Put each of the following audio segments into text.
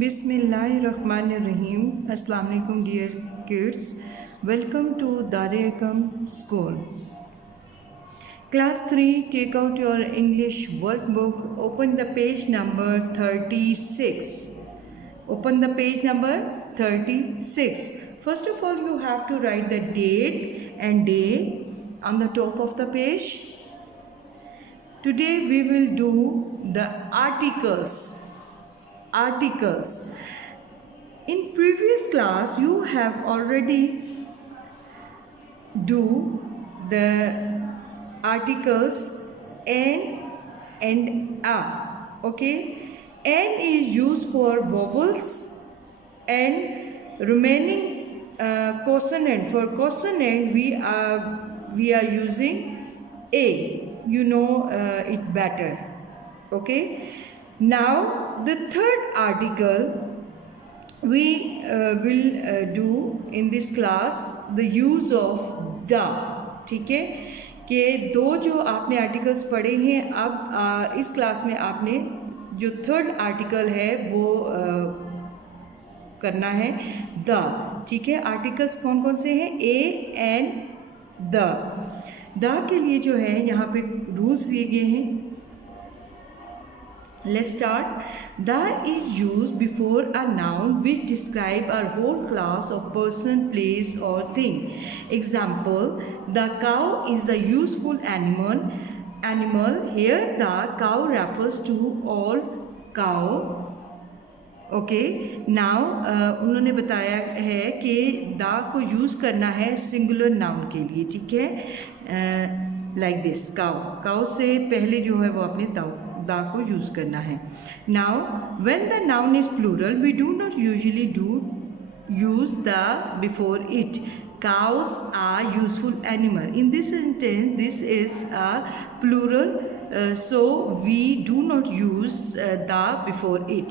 Bismillahirrahmanirrahim. Assalamu alaikum dear kids. Welcome to Darayakam School. Class 3, take out your English workbook. Open the page number 36. Open the page number 36. First of all, you have to write the date and day on the top of the page. Today we will do the articles. In previous class you have already do the articles n and a. Okay, n is used for vowels and remaining consonant. For consonant we are using a. You know it better. Okay, now the third article we will do in this class the use of the. ठीक है, कि दो जो आपने articles पढ़े हैं, अब इस क्लास में आपने जो थर्ड आर्टिकल है वो करना है द. ठीक है, आर्टिकल्स कौन कौन से हैं? ए एंड द के लिए जो है यहाँ पे रूल्स दिए गए हैं. Let's start. The is used before a noun which describe a whole class of person, place or thing. Example, the cow is a useful animal. Here the cow refers to all cow. Okay. Now उन्होंने बताया है कि the को use करना है singular noun के लिए. ठीक है, like this, cow से पहले जो है वो आपने दा को यूज़ करना है. Now when the noun is plural we do not usually use the before it. cows are useful animal. In this sentence this is a plural, so we do not use the before it.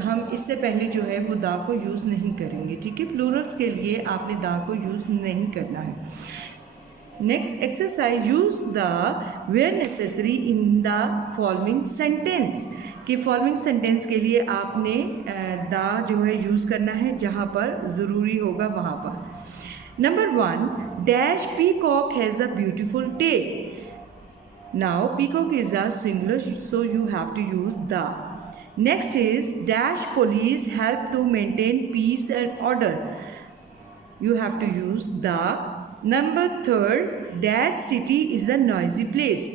हम इससे पहले जो है वो दा को use नहीं करेंगे. ठीक है, प्लूरल्स के लिए आपने दा को यूज़ नहीं करना है. Next exercise, use the where necessary in the following sentence. कि following sentence के लिए आपने दा जो है यूज़ करना है जहाँ पर ज़रूरी होगा वहाँ पर. Number 1, dash peacock has a beautiful tail. Now peacock is a singular, so you have to use the. Next is dash police help to maintain peace and order. You have to use the. Number 3, dash city is a noisy place.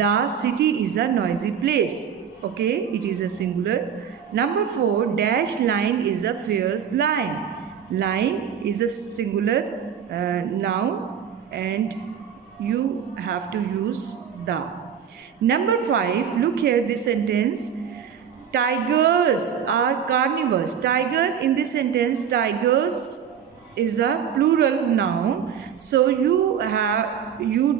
The city is a noisy place. Okay, it is a singular. Number 4, dash line is a fierce lion. Lion is a singular noun and you have to use the. Number 5, look here this sentence. Tigers are carnivores. Tiger in this sentence, tigers is a plural noun, so you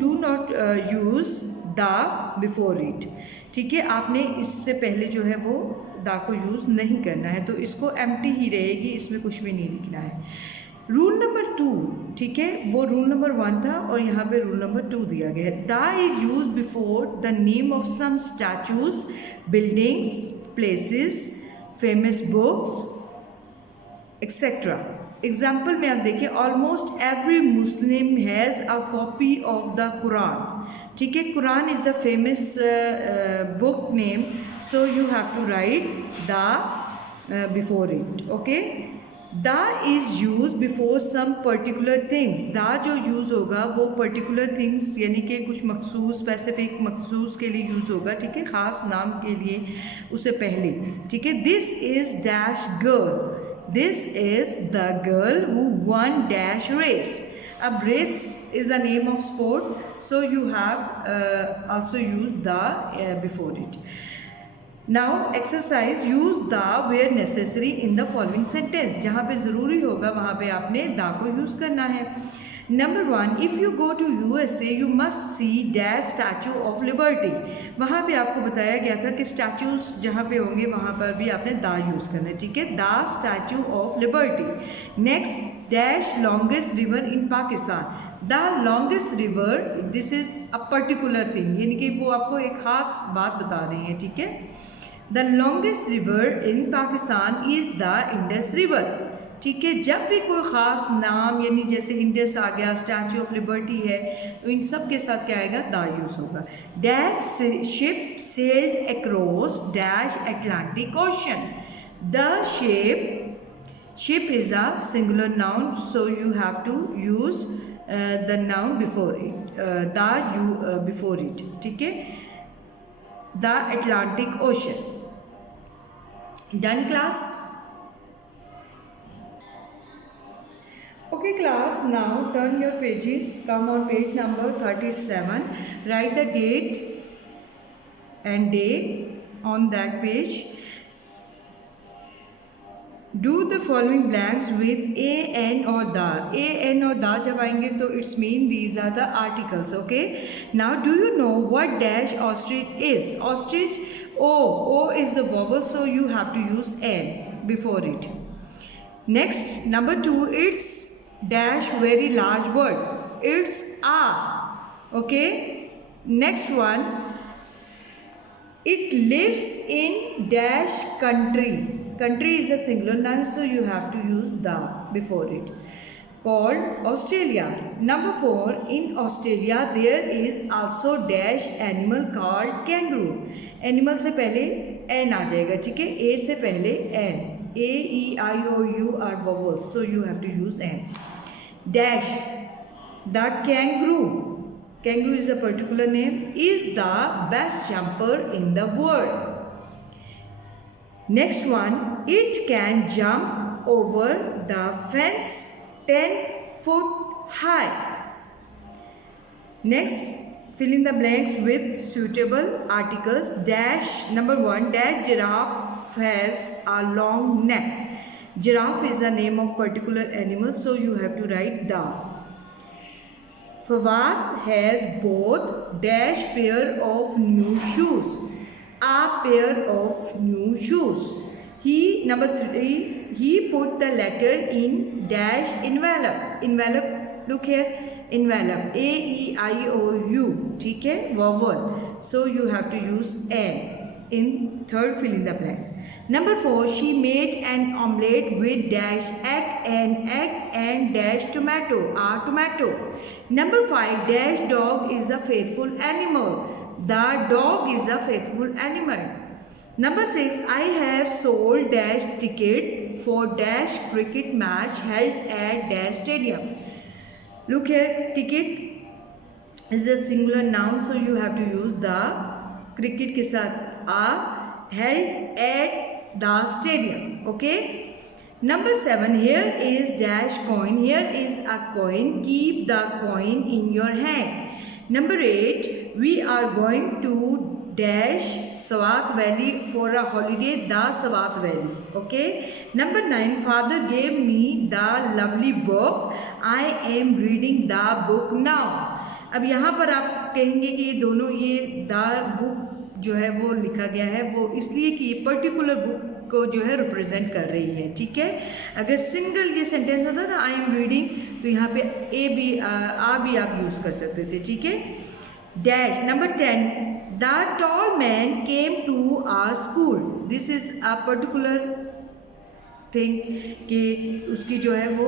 do not use the before it. ठीक है, आपने इससे पहले जो है वो दा को यूज़ नहीं करना है, तो इसको एम्प्टी ही रहेगी, इसमें कुछ भी नहीं लिखना है. रूल नंबर 2, ठीक है, वो रूल नंबर 1 था और यहाँ पे रूल नंबर 2 दिया गया है. The is use before the name of some statues, buildings, places, famous books etcetera. Example में आप देखिए, almost every Muslim has a copy of the Quran. ठीक है, Quran is the famous book name, so you have to write the before it. Okay, the is use before some particular things. The जो use होगा वो particular things यानी कि कुछ मखसूस, specific मखसूस के लिए यूज़ होगा. ठीक है, ख़ास नाम के लिए उससे पहले. ठीक है, this is dash girl. This is the girl who won dash race. A race is the name of sport, so you have also used the before it. Now exercise, use the where necessary in the following sentence. जहाँ पे ज़रूरी होगा वहाँ पे आपने दा को use करना है. Number 1, if you go to USA you must see dash Statue of Liberty. वहाँ पे आपको बताया गया था कि स्टैचूज जहाँ पे होंगे वहाँ पर भी आपने दा यूज़ करना है. ठीक है, the statue of liberty. Next, dash longest river in Pakistan. The longest river, this is a particular thing, यानी कि वो आपको एक ख़ास बात बता रही है. ठीक है, the longest river in Pakistan is the Indus river. ठीक है, जब भी कोई ख़ास नाम यानी जैसे इंडस आ गया, स्टैचू ऑफ लिबर्टी है, तो इन सब के साथ क्या आएगा, द यूज़ होगा। Dash ship sailed across dash Atlantic ocean. The ship is a singular noun, so you have to use the noun before it, before it. ठीक है, the Atlantic Ocean. Done class? Okay class, now turn your pages, come on page number 37, write the date and day on that page. Do the following blanks with a, an or the. A, an or the जब आएंगे तो it's mean these are the articles. Okay. Now do you know what dash ostrich is? Ostrich, O is the vowel, so you have to use n before it. Next, number 2, it's dash very large word. It's a. Okay. Next one, it lives in dash country. Country is a singular noun, so you have to use the before it. Called Australia. Number 4, in Australia there is also dash animal called kangaroo. Animal से पहले n आ जाएगा, ठीक है, a से पहले n. A, E, I, O, U are vowels, so you have to use n. Dash, the kangaroo. Kangaroo is a particular name, is the best jumper in the world. Next one, it can jump over the fence 10 foot high. Next, fill in the blanks with suitable articles. Dash, number 1, dash giraffe has a long neck. Giraffe is the name of particular animal, so you have to write the. Fawad has both dash pair of new shoes. A pair of new shoes. He, number 3, he put the letter in dash envelope. Envelope, look here, envelope, A, E, I, O, U, ठीक है, vowel, so you have to use n. In third, fill in the blanks. Number 4, she made an omelette with dash egg and dash tomato, a tomato. Number 5, dash dog is a faithful animal. The dog is a faithful animal. Number 6, I have sold dash ticket for dash cricket match held at dash stadium. Look here, ticket is a singular noun, so you have to use the. Cricket के साथ a, held at the stadium. Okay. Number 7, here is dash coin. Here is a coin. Keep the coin in your hand. Number 8, we are going to dash Swat Valley for a holiday, the Swat Valley. Okay. Number 9, father gave me the lovely book. I am reading the book now. अब यहाँ पर आप कहेंगे कि ये दोनों, ये the book जो है वो लिखा गया है वो इसलिए कि ये पर्टिकुलर बुक को जो है रिप्रेजेंट कर रही है, ठीक है। अगर सिंगल ये सेंटेंस होता ना, आई एम रीडिंग, तो यहाँ पे ए भी आ भी आप यूज़ कर सकते थे, ठीक है। Dash, number 10, the tall man came to our school. This is a particular thing कि उसकी जो है वो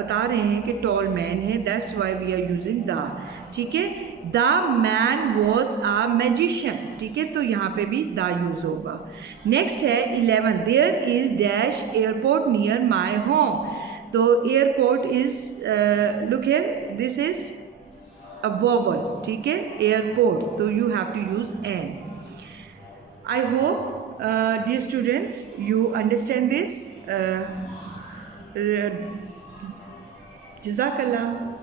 बता रहे हैं कि टॉल मैन है, that's why we are using the, ठीक है। The man was a magician, ठीक है, तो यहाँ पे भी द यूज होगा। नेक्स्ट है 11, there is dash airport near my home. तो airport is, look here, this is a vowel, ठीक है, एयरपोर्ट, तो you have to use an. I hope dear students you understand this. Jazakallah.